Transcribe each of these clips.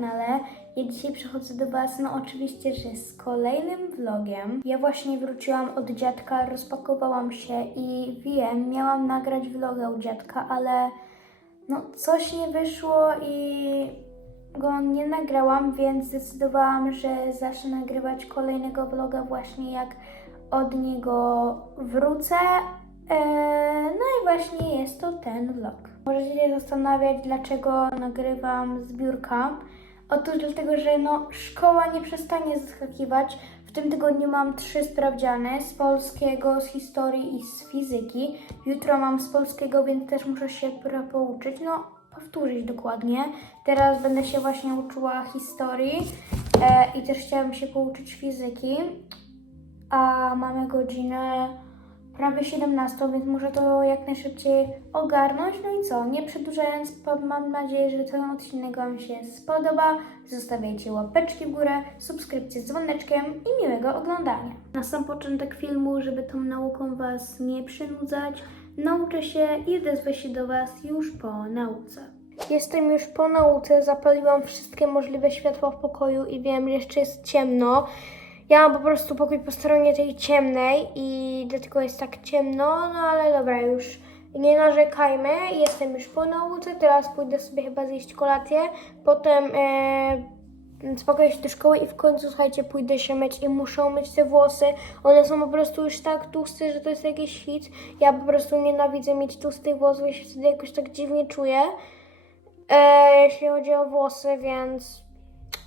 kanale. Ja dzisiaj przychodzę do Was, no oczywiście, że z kolejnym vlogiem. Ja właśnie wróciłam od dziadka, rozpakowałam się i wiem, miałam nagrać vloga u dziadka, ale no coś nie wyszło i go nie nagrałam, więc zdecydowałam, że zacznę nagrywać kolejnego vloga właśnie jak od niego wrócę. Eee, no i właśnie jest to ten vlog. Możecie się zastanawiać, dlaczego nagrywam z biurka. Otóż dlatego, że no, szkoła nie przestanie zaskakiwać. W tym tygodniu mam trzy sprawdziany z polskiego, z historii i z fizyki. Jutro mam z polskiego, więc też muszę się pouczyć. No, powtórzyć dokładnie. Teraz będę się właśnie uczyła historii e, i też chciałam się pouczyć fizyki. A mamy godzinę prawie 17, więc muszę to jak najszybciej ogarnąć. No i co, nie przedłużając, mam nadzieję, że ten odcinek Wam się spodoba. Zostawiajcie łapeczki w górę, subskrypcję z dzwoneczkiem i miłego oglądania. Na sam początek filmu, żeby tą nauką Was nie przynudzać, nauczę się i odezwę się do Was już po nauce. Jestem już po nauce, zapaliłam wszystkie możliwe światła w pokoju i wiem, że jeszcze jest ciemno. Ja mam po prostu pokój po stronie tej ciemnej i dlatego jest tak ciemno, no ale dobra, już nie narzekajmy. Jestem już po nauce, teraz pójdę sobie chyba zjeść kolację, potem e, się do szkoły i w końcu, słuchajcie, pójdę się myć i muszę myć te włosy. One są po prostu już tak tłuste, że to jest jakiś hit. Ja po prostu nienawidzę mieć tłustych włosów, ja się wtedy jakoś tak dziwnie czuję, e, jeśli chodzi o włosy, więc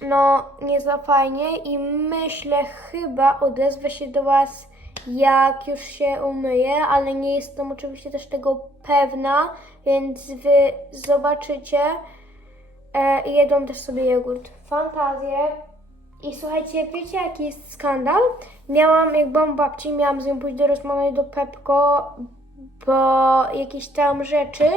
no nie za fajnie i myślę chyba odezwę się do Was jak już się umyję, ale nie jestem oczywiście też tego pewna, więc Wy zobaczycie e, i jedzą też sobie jogurt. Fantazję. I słuchajcie, wiecie jaki jest skandal? Miałam, jak byłam babci, miałam z nią pójść do Rosmana do Pepko, bo jakieś tam rzeczy,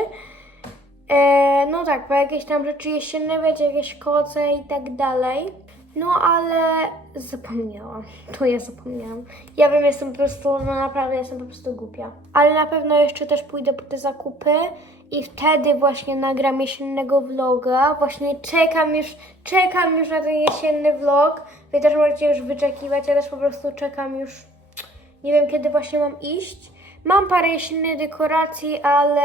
E, no tak, bo jakieś tam rzeczy jesienne, wiecie, jakieś koce i tak dalej. No ale zapomniałam. To ja zapomniałam. Ja wiem, jestem po prostu, no naprawdę jestem po prostu głupia. Ale na pewno jeszcze też pójdę po te zakupy i wtedy właśnie nagram jesiennego vloga. Właśnie czekam już, czekam już na ten jesienny vlog. Wy też możecie już wyczekiwać, ja też po prostu czekam już nie wiem kiedy właśnie mam iść. Mam parę jesiennych dekoracji, ale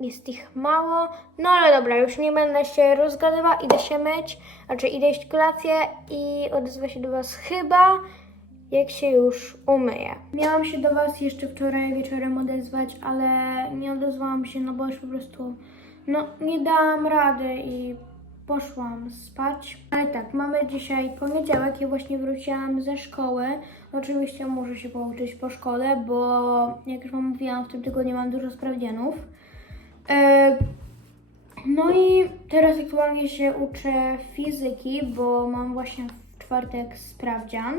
jest ich mało. No ale dobra, już nie będę się rozgadywała, idę się myć, znaczy idę jeść kolację i odezwę się do Was chyba, jak się już umyję. Miałam się do Was jeszcze wczoraj wieczorem odezwać, ale nie odezwałam się, no bo już po prostu, no nie dałam rady i poszłam spać. Ale tak, mamy dzisiaj poniedziałek, ja właśnie wróciłam ze szkoły. Oczywiście muszę się pouczyć po szkole, bo jak już Wam mówiłam, w tym tygodniu mam dużo sprawdzianów. E, no i teraz aktualnie się uczę fizyki, bo mam właśnie w czwartek sprawdzian.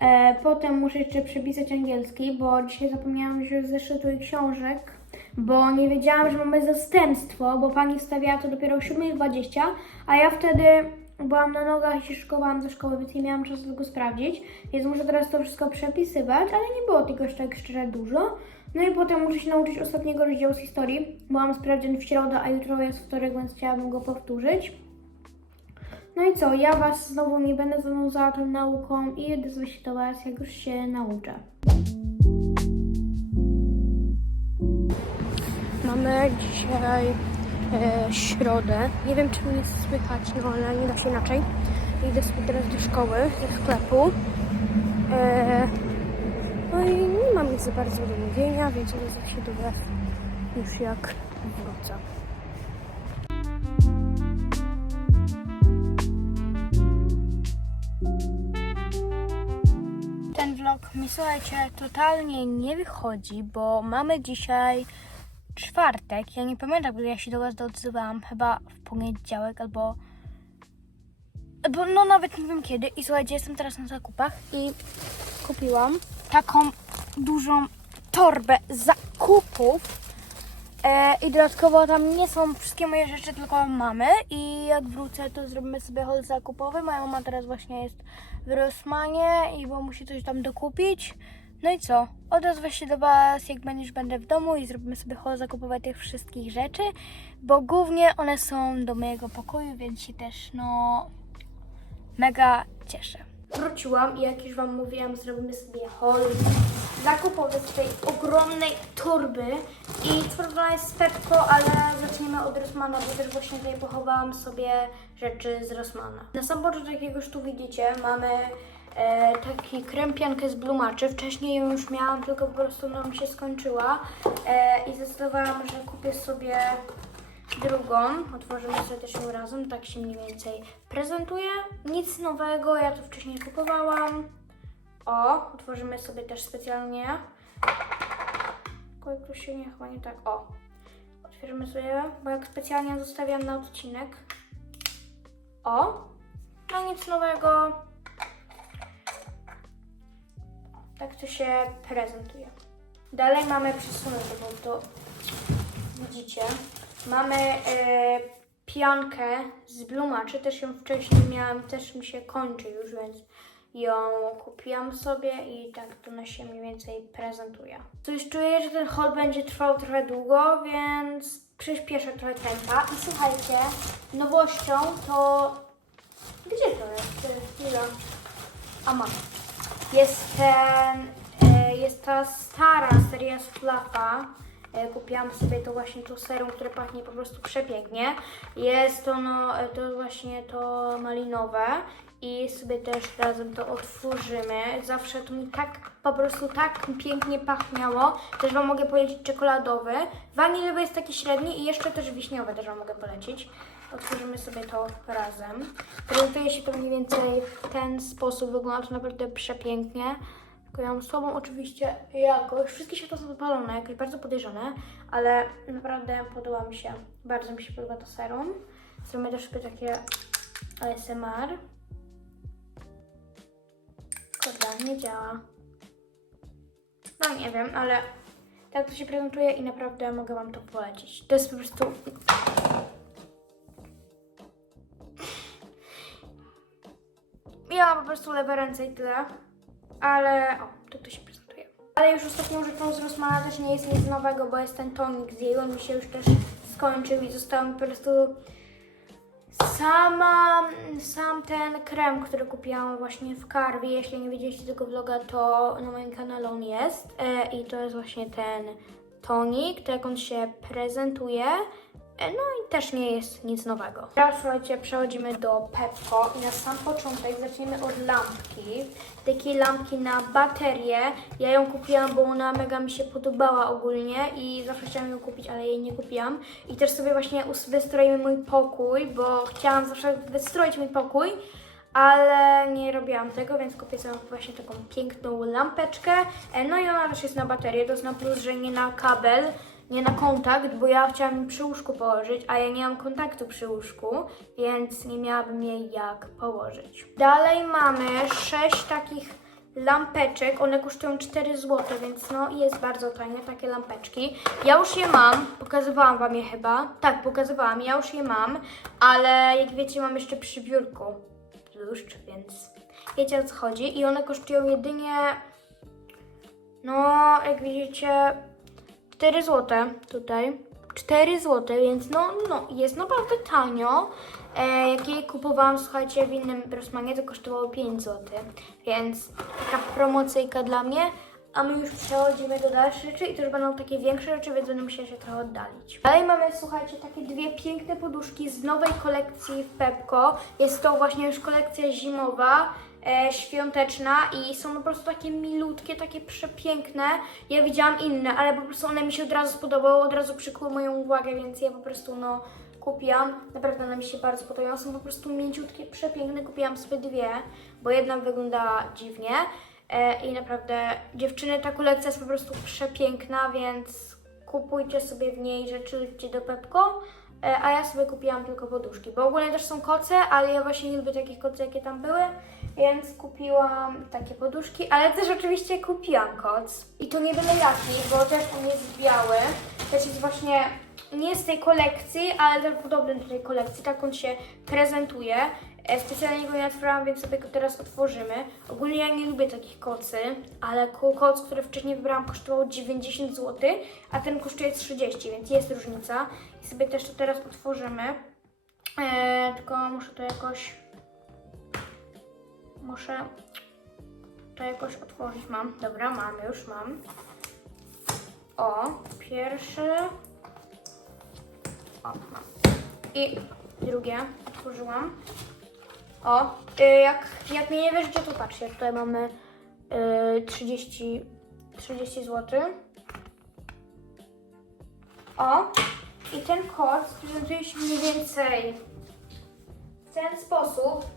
E, potem muszę jeszcze przepisać angielski, bo dzisiaj zapomniałam wziąć zeszytu i książek, bo nie wiedziałam, że mamy zastępstwo, bo pani wstawiała to dopiero o 7.20, a ja wtedy byłam na nogach i się szykowałam ze szkoły, więc nie miałam czasu tego sprawdzić, więc muszę teraz to wszystko przepisywać, ale nie było tego jeszcze tak szczerze dużo. No i potem muszę się nauczyć ostatniego rozdziału z historii. Byłam sprawdzian w środę, a jutro jest wtorek, więc chciałabym go powtórzyć. No i co, ja Was znowu nie będę zanudzała tą nauką i odezwę się do Was, jak już się nauczę. Mamy dzisiaj e, środę. Nie wiem, czy mnie słychać, no ale nie da się inaczej. Idę sobie teraz do szkoły, do sklepu. E, no i nie mam nic za bardzo do mówienia, więc odezwę się do Was już jak wrócę. Ten vlog mi słuchajcie totalnie nie wychodzi, bo mamy dzisiaj czwartek. Ja nie pamiętam, kiedy ja się do Was odzywałam, chyba w poniedziałek albo. Bo no nawet nie wiem kiedy. I słuchajcie, jestem teraz na zakupach i kupiłam taką dużą torbę zakupów. E, I dodatkowo tam nie są wszystkie moje rzeczy, tylko mamy. I jak wrócę, to zrobimy sobie haul zakupowy. Moja mama teraz właśnie jest w Rossmanie i bo musi coś tam dokupić. No i co? Odezwę się do Was, jak już będę w domu i zrobimy sobie haul zakupować tych wszystkich rzeczy, bo głównie one są do mojego pokoju, więc się też, no, mega cieszę. Wróciłam i jak już Wam mówiłam, zrobimy sobie haul zakupowy z tej ogromnej torby i torba jest z Pepko, ale zaczniemy od Rossmana, bo też właśnie tutaj pochowałam sobie rzeczy z Rossmana. Na sam początek, jak już tu widzicie, mamy e, taki krem piankę z Blumaczy. Wcześniej ją już miałam, tylko po prostu nam się skończyła e, i zdecydowałam, że kupię sobie drugą. Otworzymy sobie też ją razem, tak się mniej więcej prezentuje. Nic nowego, ja to wcześniej kupowałam. O, otworzymy sobie też specjalnie. Tylko się nie, chyba nie tak. O, otworzymy sobie, bo jak specjalnie zostawiam na odcinek. O, no nic nowego. Tak to się prezentuje. Dalej mamy przesunąć, bo to widzicie. Mamy e, piankę z Blumaczy, też ją wcześniej miałam, też mi się kończy już, więc ją kupiłam sobie i tak to ona się mniej więcej prezentuje. Coś czuję, że ten haul będzie trwał trochę długo, więc przyspieszę trochę tempa. I słuchajcie, nowością to... Gdzie to jest? Chwila. A mam. Jest ten... E, jest ta stara seria z Flafa. E, Kupiłam sobie to właśnie to serum, które pachnie po prostu przepięknie. Jest to, no, e, to właśnie to malinowe i sobie też razem to otworzymy. Zawsze to mi tak, po prostu tak pięknie pachniało. Też Wam mogę polecić czekoladowy. Waniliowy jest taki średni i jeszcze też wiśniowy też Wam mogę polecić. Otworzymy sobie to razem. Prezentuje się to mniej więcej w ten sposób. Wygląda to naprawdę przepięknie. Tylko ja mam słabą oczywiście jakość. Wszystkie światła są zapalone, jakieś bardzo podejrzane, ale naprawdę podoba mi się. Bardzo mi się podoba to serum. Zrobimy też sobie takie ASMR. Kurde, nie działa. No nie wiem, ale tak to się prezentuje i naprawdę mogę Wam to polecić. To jest po prostu... Ja mam po prostu lewe ręce i tyle. Ale o, tak to się prezentuje. Ale już ostatnią rzeczą z Rossmana też nie jest nic nowego, bo jest ten tonik z jej, on mi się już też skończył i został mi po prostu sama, sam ten krem, który kupiłam właśnie w Karwie. Jeśli nie widzieliście tego vloga, to na moim kanale on jest. E, I to jest właśnie ten tonik, tak on się prezentuje. E, No i też nie jest nic nowego. Teraz słuchajcie, przechodzimy do Pepko i na sam początek zaczniemy od lampki. Takiej lampki na baterię. Ja ją kupiłam, bo ona mega mi się podobała ogólnie i zawsze chciałam ją kupić, ale jej nie kupiłam. I też sobie właśnie wystroimy mój pokój, bo chciałam zawsze wystroić mój pokój, ale nie robiłam tego, więc kupię sobie właśnie taką piękną lampeczkę. E, No i ona też jest na baterię, to jest na plus, że nie na kabel, nie na kontakt, bo ja chciałam przy łóżku położyć, a ja nie mam kontaktu przy łóżku, więc nie miałabym jej jak położyć. Dalej mamy sześć takich lampeczek, one kosztują 4 zł, więc no jest bardzo tanie, takie lampeczki. Ja już je mam, pokazywałam Wam je chyba, tak, pokazywałam, ja już je mam, ale jak wiecie mam jeszcze przy biurku bluszcz, więc wiecie o co chodzi. I one kosztują jedynie, no jak widzicie, 4 zł tutaj. 4 zł, więc no, no jest naprawdę tanio. E, jak je kupowałam, słuchajcie, w innym Rossmanie, to kosztowało 5 zł, więc taka promocyjka dla mnie. A my już przechodzimy do dalszych rzeczy i to już będą takie większe rzeczy, więc będę musiała się trochę oddalić. Dalej mamy, słuchajcie, takie dwie piękne poduszki z nowej kolekcji w Pepko. Jest to właśnie już kolekcja zimowa e, świąteczna i są po prostu takie milutkie, takie przepiękne. Ja widziałam inne, ale po prostu one mi się od razu spodobały, od razu przykuły moją uwagę, więc ja po prostu no kupiłam. Naprawdę one mi się bardzo podobają. Są po prostu mięciutkie, przepiękne. Kupiłam sobie dwie, bo jedna wyglądała dziwnie. E, I naprawdę dziewczyny, ta kolekcja jest po prostu przepiękna, więc kupujcie sobie w niej rzeczy, idźcie do Pepko. E, A ja sobie kupiłam tylko poduszki, bo ogólnie też są koce, ale ja właśnie nie lubię takich kocy, jakie tam były, więc kupiłam takie poduszki, ale też oczywiście kupiłam koc. I to nie byle jaki, bo też on jest biały, też jest właśnie nie z tej kolekcji, ale podobny do tej kolekcji, tak on się prezentuje. E, Specjalnie go nie otworzyłam, więc sobie go teraz otworzymy. Ogólnie ja nie lubię takich kocy, ale ko- koc, który wcześniej wybrałam, kosztował 90 zł, a ten kosztuje 30, więc jest różnica. I sobie też to teraz otworzymy. E, tylko muszę to jakoś... Muszę to jakoś otworzyć. Mam. Dobra, mam już, mam. O, pierwszy. O, mam. I drugie otworzyłam. O, y, jak, jak mnie nie wiesz, gdzie to patrzcie, tutaj mamy y, 30, 30 zł. O, i ten kod prezentuje się mniej więcej w ten sposób.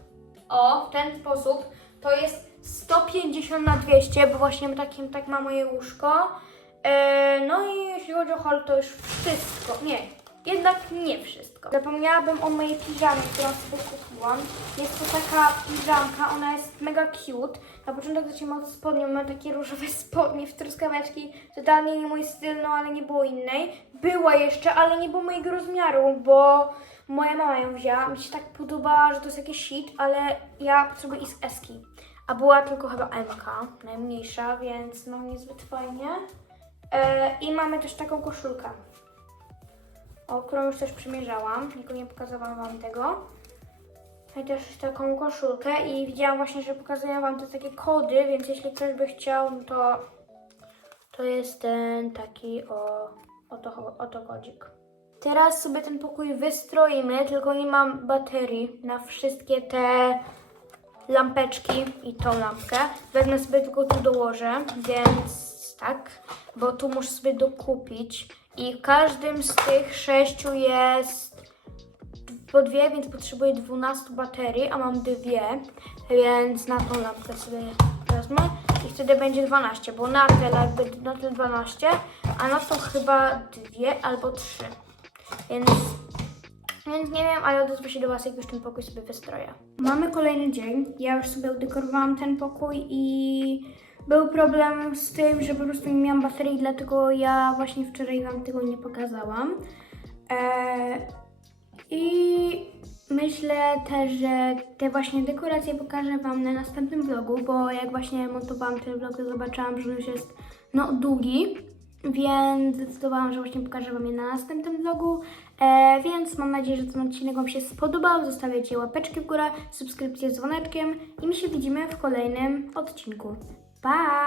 O, w ten sposób to jest 150 na 200, bo właśnie takim tak ma moje łóżko. E, no i jeśli chodzi o hol, to już wszystko. Nie, jednak nie wszystko. Zapomniałabym o mojej piżamie, którą sobie kupiłam. Jest to taka piżamka, ona jest mega cute. Na początek zaczęłam od spodnią, mam takie różowe spodnie w truskaweczki. Totalnie nie mój styl, no ale nie było innej. Była jeszcze, ale nie było mojego rozmiaru, bo moja mama ją wzięła. Mi się tak podobała, że to jest jakiś shit, ale ja potrzebuję z eski. A była tylko chyba MK, najmniejsza, więc no niezbyt fajnie. E, I mamy też taką koszulkę, o którą już też przymierzałam, tylko nie pokazałam Wam tego. I też taką koszulkę i widziałam właśnie, że pokazują Wam te takie kody, więc jeśli ktoś by chciał, no to to jest ten taki o, oto, oto kodzik. Teraz sobie ten pokój wystroimy, tylko nie mam baterii na wszystkie te lampeczki i tą lampkę. Wezmę sobie tylko tu dołożę, więc tak, bo tu muszę sobie dokupić. I każdym z tych sześciu jest po dwie, więc potrzebuję 12 baterii, a mam dwie, więc na tą lampkę sobie wezmę i wtedy będzie 12, bo na tyle jakby na tyle 12, a na to chyba dwie albo trzy. Więc więc nie wiem, ale odezwę się do Was, jak już ten pokój sobie wystroję. Mamy kolejny dzień. Ja już sobie udekorowałam ten pokój i był problem z tym, że po prostu nie miałam baterii, dlatego ja właśnie wczoraj Wam tego nie pokazałam. Eee, I myślę też, że te właśnie dekoracje pokażę Wam na następnym vlogu, bo jak właśnie montowałam ten vlog, to zobaczyłam, że już jest no długi. Więc zdecydowałam, że właśnie pokażę Wam je na następnym vlogu. E, więc mam nadzieję, że ten odcinek Wam się spodobał. Zostawiacie łapeczki w górę, subskrypcję z dzwoneczkiem i my się widzimy w kolejnym odcinku. Pa!